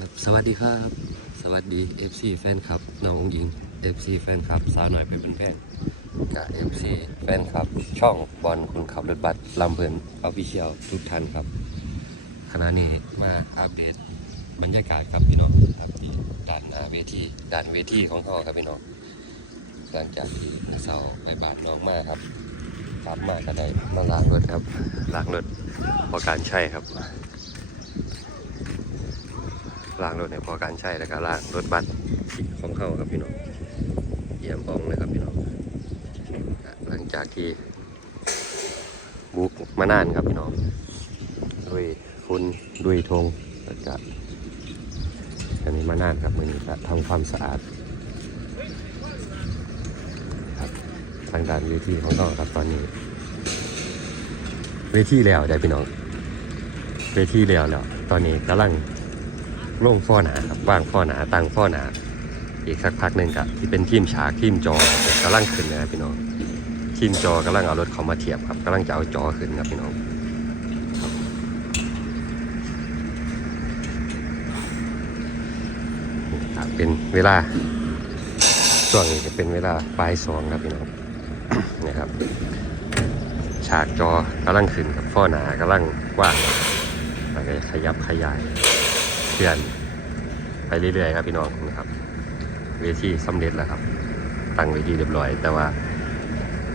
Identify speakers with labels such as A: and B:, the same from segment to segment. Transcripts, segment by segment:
A: ครับ สวัสดีครับ สวัสดี FC แฟนคลับน้ององหญิง FC แฟนคลับสาวหน่อยไปเป็นแฟนกับ FC แฟนคลับ ช่องบอลคุณขับรถบัสลำเพลินออฟฟิเชียลทุกท่านครับขณะนี้มาอัปเดตบรรยากาศครับพี่น้องครับที่ด้านหน้าเวทีด้านเวทีของเขาครับพี่น้องหลังจากที่นักเสาร์ไปบาดน้องมากครับกลับมาก็ได้มาล้างรถครับล้างรถพอการใช้ครับ ล้างรถในพอการใช้แล้วก็ล้างรถบัสของเข้าครับพี่น้องเยี่ยมบองเลยครับพี่น้องหลังจากที่บุกมานานครับพี่น้องด้วยฝุ่นด้วยธงแล้วก็อันนี้มานานครับมือนี้ก็ทำความสะอาดครับทางด้านเวทีของเราครับตอนนี้ เวทีแล้วได้พี่น้องเวทีแล้วแล้ว ตอนนี้กำลัง โล่งฟ้อหนาครับว่างฟ้อหนาตั้งฟ้อหนา อีกสักพักหนึ่งครับที่เป็นทีมฉากทีมจอกำลังขึ้นนะครับพี่น้องทีมจอกำลังเอารถเขามาเทียบครับกำลังจะเอาจอขึ้นครับพี่น้องครับเป็นเวลาช่วงนี้จะเป็นเวลาปลายสองครับพี่น้องนะครับ ฉากจอกำลังขึ้นครับฟ้อหนากำลังกว้างแล้วก็ขยับขยาย เลื่อนไปเรื่อยๆครับพี่น้องนะครับ เวทีสำเร็จแล้วครับ ตั้งเวทีเรียบร้อย แต่ว่า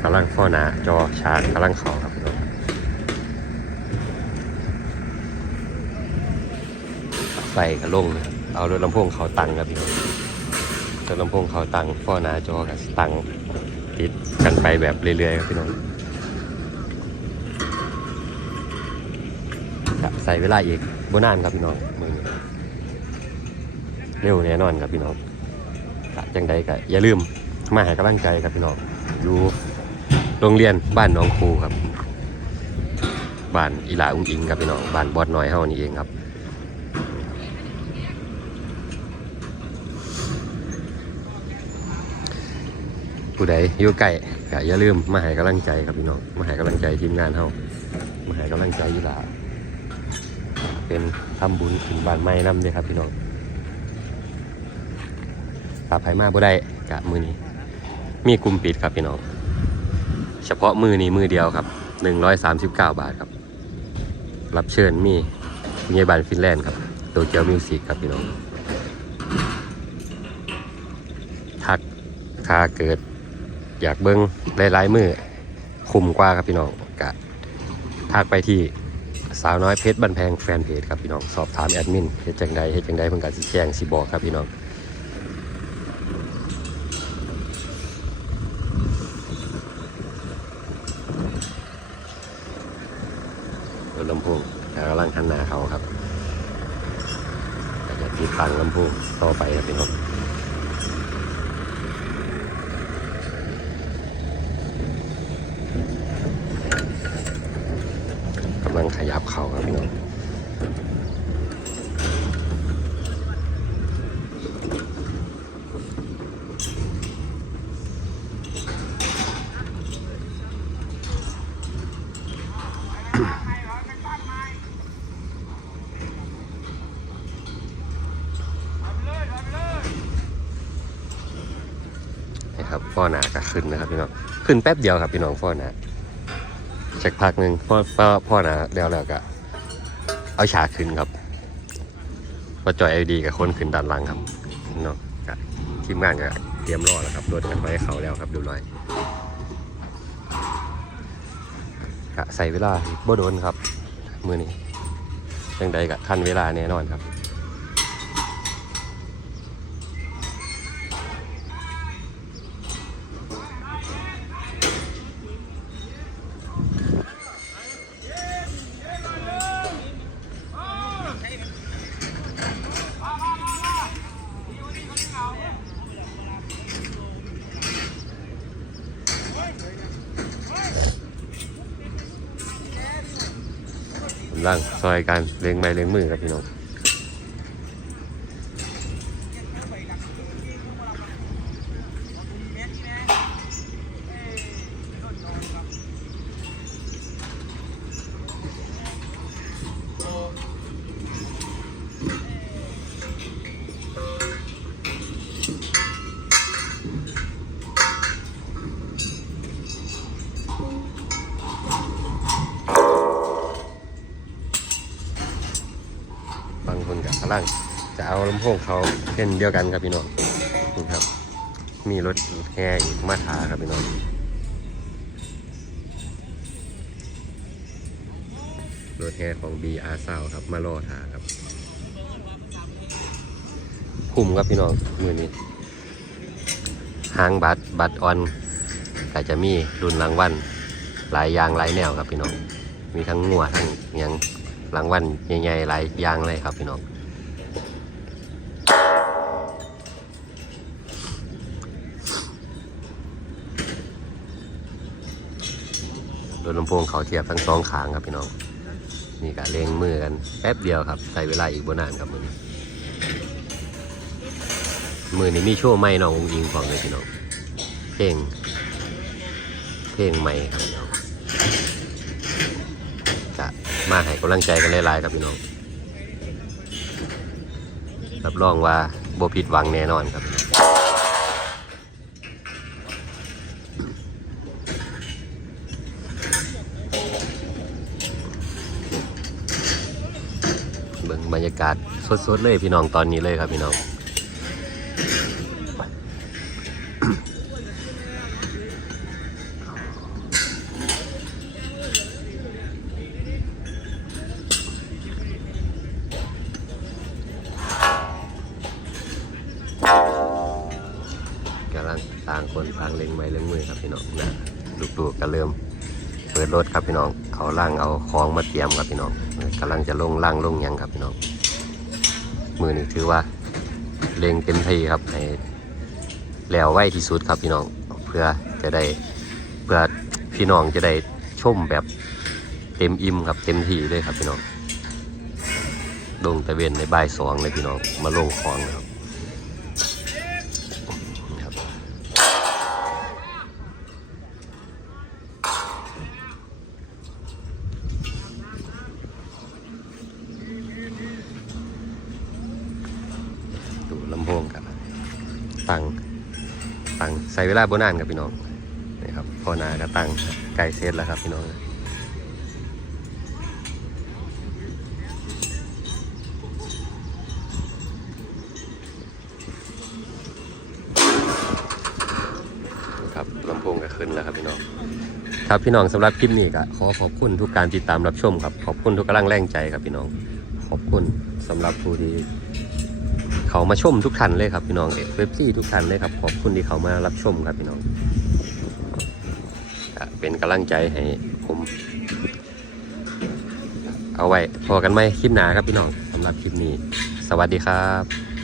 A: กำลังฟ้อหนาจอชาร์จกำลังเข่าครับพี่น้องไฟก็ลงนะครับเอารถลำโพงเขาตังครับพี่น้องรถลำโพงเขาตังฟ้อหนาจอกับตังติดกันไปแบบเรื่อยๆครับพี่น้องใส่เวลาอีกโบนานครับพี่น้องมือนี้ เร็วแน่นอนครับพี่น้องจังใดก็อย่าลืมมาให้กำลังใจครับพี่น้องอยู่โรงเรียนบ้านน้องครูครับ บ้านอีหลาอุ้งอิงครับพี่น้องบ้านบอดน้อยเฮานี่เองครับผู้ใดอยู่ใกล้ก็อย่าลืมมาให้กำลังใจครับพี่น้องมาให้กำลังใจทีมงานเฮามาให้กำลังใจอีหลาเป็นทำบุญถึงบ้านไม้นำเลยครับพี่น้อง ปรับไผมาบ่ได้กะมือนี้ มีกลุ่มปิดครับพี่น้อง เฉพาะมือนี้มือเดียวครับ 139 บาทครับ รับเชิญมีเมียบานฟินแลนด์ครับโตเกียวมิวสิกครับพี่น้อง ทักคาเกิด อยากเบิ้งหลายๆมือคุ้มกว่าครับพี่น้องกะทักไปที่สาวน้อยเพชรบันแพงแฟนเพจครับพี่น้องสอบถามแอดมินเฮ็ดจังใดเฮ็ดจังใดเพิ่นก็สิแจ้งสิบอกครับพี่น้อง รถลำโพง คันหน้าเขาครับจะติดตั้งลำโพงต่อไปครับพี่น้องกำลังขยับเขาครับพี่น้อง นะครับฟ้อหนาก็ขึ้นนะครับพี่น้องขึ้นแป๊บเดียวครับพี่น้องฟ้อหนาเช็คพักหนึ่งพ่อพ่อพ่อหนาแล้วแล้วก็เอาฉากขึ้นครับพอจอยไอดีกับคนขึ้นด้านหลังครับน้องก็ทีมงานก็เตรียมรอแล้วครับรถกันไว้ให้เขาแล้วครับเรียบร้อยก็ใส่เวลาบ่โดนครับ มือนี้ยังใดกับทันเวลาแน่นอนครับำลังซอยกันเล็งไม้เล็งมือครับพี่น้อง พลังจะเอาลำโพงเขาเช่นเดียวกันครับพี่น้องนี่ครับ มีรถแห่อีกมาถาครับพี่น้องรถแห่ของ BR ซาวครับมารอถาครับคุ้มครับพี่น้องมือนี้หางบัตรบัตรออนก็จะมีรุ่นรางวัลหลายยางหลายแนวครับพี่น้องมีทั้งงัวทั้งยังรางวัลใหญ่ๆหลายยางเลยครับพี่น้อง โดนลำโพงเขาเทียบทั้งสองขางครับพี่น้อง นี่ก็เลงมือกันแป๊บเดียวครับ ใส่เวลาอีกบนานครับมือนี้มือนี้มีโชว์ไม่น้ององอิงฟังเลยพี่น้อง เพลง เพลงใหม่ครับพี่น้องจะมาให้กำลังใจกันหลายๆครับพี่น้อง รับรองว่าโบผิดหวังแน่นอนครับพี่น้อง เบิ่งบรรยากาศสดๆเลยพี่น้องตอนนี้เลยครับพี่น้องกำลังต่างคนต่างเล็งไม้เล็งมือครับพี่น้องนะลูกๆก็เริ่ม เปิดรถครับพี่น้องเขาล่างเอาของมาเตรียมครับพี่น้องกำลังจะลงล่างลงยังครับพี่น้อง มือนี่ถือว่าเล็งเต็มที่ครับให้แล้วไวที่สุดครับพี่น้อง เพื่อจะได้เพื่อพี่น้องจะได้ชมแบบเต็มอิ่มครับเต็มที่เลยครับพี่น้องลงตะเวนในบ่ายสองเลยพี่น้องมาลงของครับูลำโพงครับตังตังใส่เวลาโบนานครับพี่น้องนี่ครับพอนาก็ตังไก่เซตแล้วครับพี่น้องครับลำโพงก็ขึ้นแล้วครับพี่น้อง ครับพี่น้องสำหรับคลิปนี้ก็ขอขอบคุณทุกการติดตามรับชมครับ ขอบคุณทุกกำลังแรงใจครับพี่น้อง ขอบคุณสำหรับผู้ที่ เขามาชมทุกท่านเลยครับพี่น้องเว็บซี่ทุกท่านเลยครับขอบคุณที่เขามารับชมครับพี่น้องเป็นกำลังใจให้ผมเอาไว้พอกันไหมคลิปหนาครับพี่น้องสำหรับคลิปนี้ สวัสดีครับ